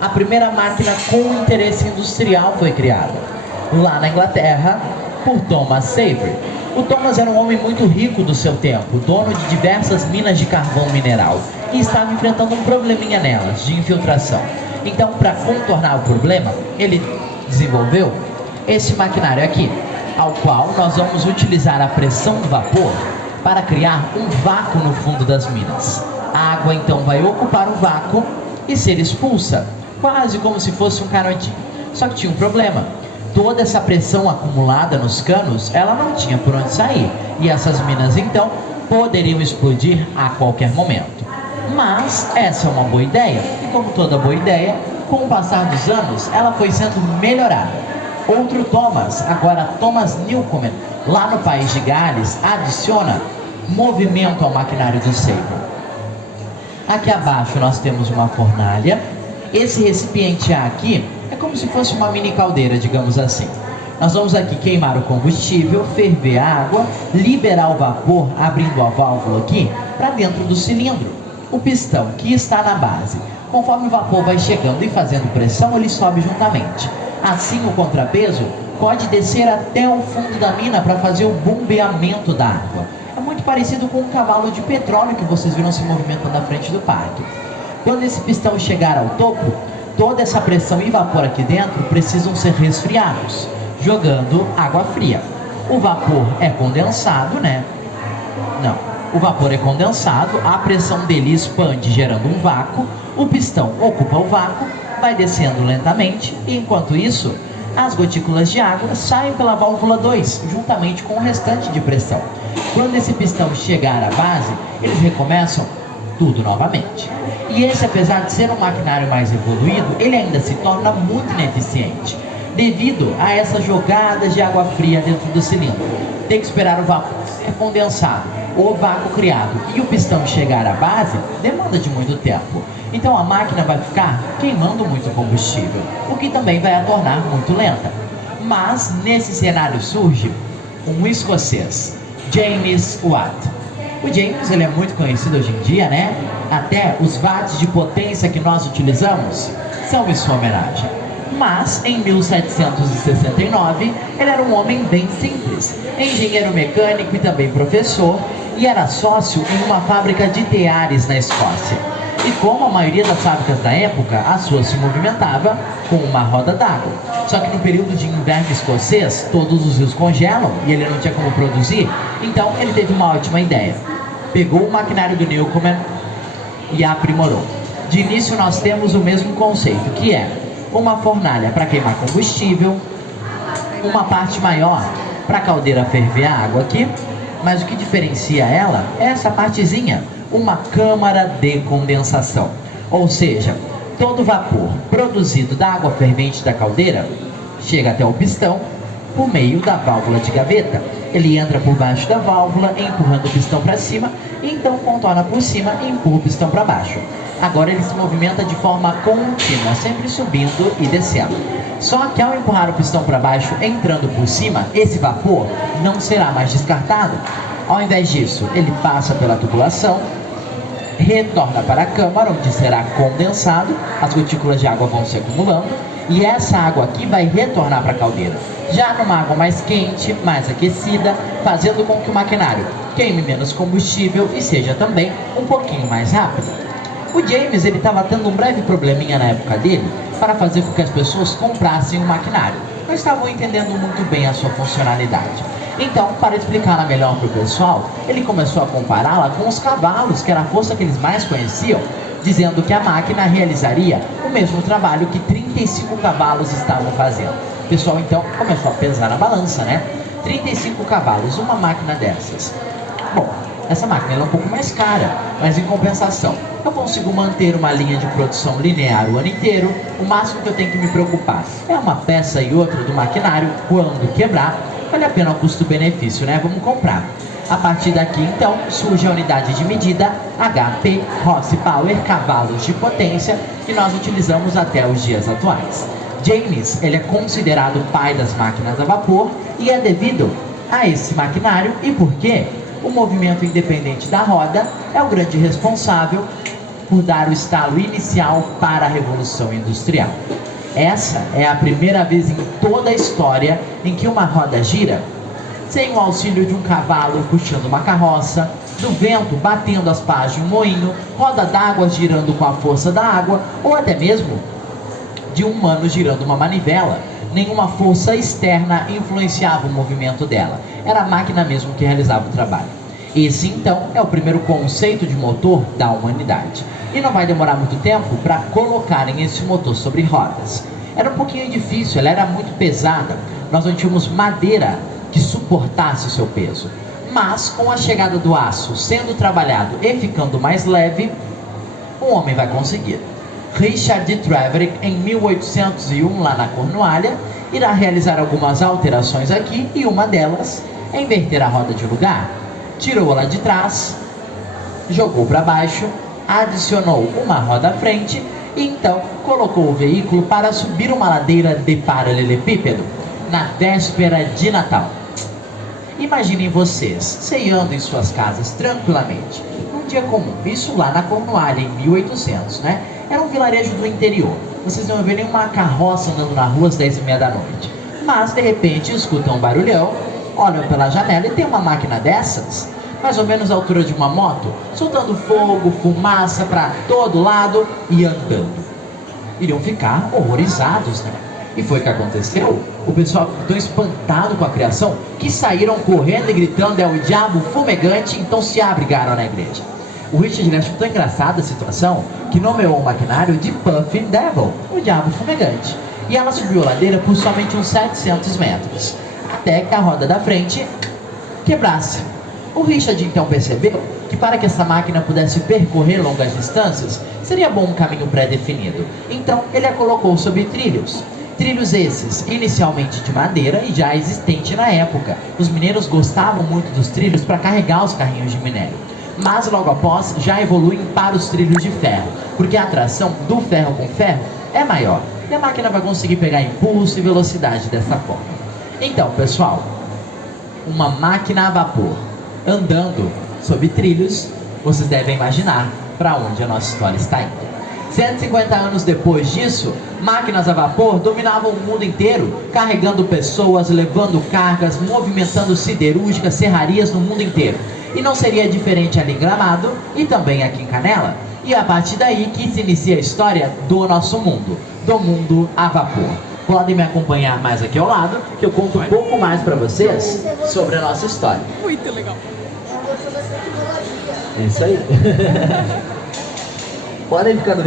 A primeira máquina com interesse industrial foi criada, lá na Inglaterra, por Thomas Savery. O Thomas era um homem muito rico do seu tempo, dono de diversas minas de carvão mineral, e estava enfrentando um probleminha nelas, de infiltração. Então, para contornar o problema, ele desenvolveu esse maquinário aqui, ao qual nós vamos utilizar a pressão do vapor para criar um vácuo no fundo das minas. A água então vai ocupar o vácuo e ser expulsa, quase como se fosse um canudinho. Só que tinha um problema. Toda essa pressão acumulada nos canos, ela não tinha por onde sair. E essas minas então poderiam explodir a qualquer momento. Mas essa é uma boa ideia. E como toda boa ideia, com o passar dos anos, ela foi sendo melhorada. Outro Thomas, agora Thomas Newcomen, lá no país de Gales, adiciona movimento ao maquinário do Savery. Aqui abaixo nós temos uma fornalha. Esse recipiente A aqui é como se fosse uma mini caldeira, digamos assim. Nós vamos aqui queimar o combustível, ferver a água, liberar o vapor, abrindo a válvula aqui para dentro do cilindro. O pistão que está na base, conforme o vapor vai chegando e fazendo pressão, ele sobe juntamente. Assim o contrapeso pode descer até o fundo da mina para fazer o bombeamento da água. É muito parecido com um cavalo de petróleo que vocês viram se movimentando na frente do parque. Quando esse pistão chegar ao topo, toda essa pressão e vapor aqui dentro precisam ser resfriados, jogando água fria. O vapor é condensado, né? Não, o vapor é condensado, a pressão dele expande gerando um vácuo, o pistão ocupa o vácuo, vai descendo lentamente e enquanto isso, as gotículas de água saem pela válvula 2, juntamente com o restante de pressão. Quando esse pistão chegar à base, eles recomeçam tudo novamente. E esse, apesar de ser um maquinário mais evoluído, ele ainda se torna muito ineficiente, devido a essa jogada de água fria dentro do cilindro. Tem que esperar o vapor ser condensado, o vácuo criado e o pistão chegar à base, demanda de muito tempo. Então a máquina vai ficar queimando muito combustível, o que também vai a tornar muito lenta. Mas nesse cenário surge um escocês, James Watt. O James, ele é muito conhecido hoje em dia, né? Até os watts de potência que nós utilizamos são em sua homenagem. Mas, em 1769, ele era um homem bem simples, engenheiro mecânico e também professor, e era sócio em uma fábrica de teares na Escócia. E como a maioria das fábricas da época, a sua se movimentava com uma roda d'água. Só que no período de inverno escocês, todos os rios congelam e ele não tinha como produzir, então ele teve uma ótima ideia. Pegou o maquinário do Newcomen e aprimorou. De início nós temos o mesmo conceito, que é uma fornalha para queimar combustível, uma parte maior para a caldeira ferver a água aqui, mas o que diferencia ela é essa partezinha, uma câmara de condensação. Ou seja, todo o vapor produzido da água fervente da caldeira chega até o pistão por meio da válvula de gaveta. Ele entra por baixo da válvula, empurrando o pistão para cima, e então contorna por cima e empurra o pistão para baixo. Agora ele se movimenta de forma contínua, sempre subindo e descendo. Só que ao empurrar o pistão para baixo, entrando por cima, esse vapor não será mais descartado. Ao invés disso, ele passa pela tubulação, retorna para a câmara, onde será condensado, as gotículas de água vão se acumulando, e essa água aqui vai retornar para a caldeira, já numa água mais quente, mais aquecida, fazendo com que o maquinário queime menos combustível e seja também um pouquinho mais rápido. O James, ele estava tendo um breve probleminha na época dele para fazer com que as pessoas comprassem um maquinário. Não estavam entendendo muito bem a sua funcionalidade. Então, para explicar melhor para o pessoal, ele começou a compará-la com os cavalos, que era a força que eles mais conheciam, dizendo que a máquina realizaria o mesmo trabalho que 35 cavalos estavam fazendo. O pessoal então começou a pesar na balança, né? 35 cavalos, uma máquina dessas. Bom, essa máquina é um pouco mais cara, mas em compensação, eu consigo manter uma linha de produção linear o ano inteiro. O máximo que eu tenho que me preocupar é uma peça e outra do maquinário, quando quebrar, vale a pena o custo-benefício, né? Vamos comprar. A partir daqui, então, surge a unidade de medida HP, horsepower, cavalos de potência, que nós utilizamos até os dias atuais. James, ele é considerado o pai das máquinas a vapor e é devido a esse maquinário e porque o movimento independente da roda é o grande responsável por dar o estalo inicial para a Revolução Industrial. Essa é a primeira vez em toda a história em que uma roda gira sem o auxílio de um cavalo puxando uma carroça, do vento batendo as pás de um moinho, roda d'água girando com a força da água, ou até mesmo de um humano girando uma manivela. Nenhuma força externa influenciava o movimento dela. Era a máquina mesmo que realizava o trabalho. Esse, então, é o primeiro conceito de motor da humanidade. E não vai demorar muito tempo para colocarem esse motor sobre rodas. Era um pouquinho difícil, ela era muito pesada. Nós não tínhamos madeira que suportasse o seu peso. Mas, com a chegada do aço sendo trabalhado e ficando mais leve, o homem vai conseguir. Richard Treverick, em 1801, lá na Cornualha, irá realizar algumas alterações aqui, e uma delas é inverter a roda de lugar. Tirou-a de trás, jogou para baixo, adicionou uma roda à frente e então colocou o veículo para subir uma ladeira de paralelepípedo na véspera de Natal. Imaginem vocês ceando em suas casas tranquilamente, num dia comum, isso lá na Cornualha, em 1800, né? Era um vilarejo do interior. Vocês não vê nenhuma carroça andando na rua às 10h30 da noite. Mas, de repente, escutam um barulhão, olham pela janela e tem uma máquina dessas, mais ou menos a altura de uma moto, soltando fogo, fumaça para todo lado e andando. Iriam ficar horrorizados, né? E foi o que aconteceu. O pessoal ficou tão espantado com a criação que saíram correndo e gritando: é o diabo fumegante, então se abrigaram na igreja. O Richard achou tão engraçada a situação que nomeou o maquinário de Puffin Devil, o diabo fumegante. E ela subiu a ladeira por somente uns 700 metros, até que a roda da frente quebrasse. O Richard então percebeu que para que essa máquina pudesse percorrer longas distâncias, seria bom um caminho pré-definido. Então ele a colocou sobre trilhos. Trilhos esses, inicialmente de madeira e já existente na época. Os mineiros gostavam muito dos trilhos para carregar os carrinhos de minério. Mas logo após já evoluem para os trilhos de ferro, porque a atração do ferro com ferro é maior. E a máquina vai conseguir pegar impulso e velocidade dessa forma. Então, pessoal, uma máquina a vapor andando sob trilhos, vocês devem imaginar para onde a nossa história está indo. 150 anos depois disso, máquinas a vapor dominavam o mundo inteiro, carregando pessoas, levando cargas, movimentando siderúrgicas, serrarias no mundo inteiro. E não seria diferente ali em Gramado e também aqui em Canela. E a partir daí que se inicia a história do nosso mundo, do mundo a vapor. Podem me acompanhar mais aqui ao lado, que eu conto um pouco mais para vocês sobre a nossa história. Muito legal. É isso aí. Podem ficar no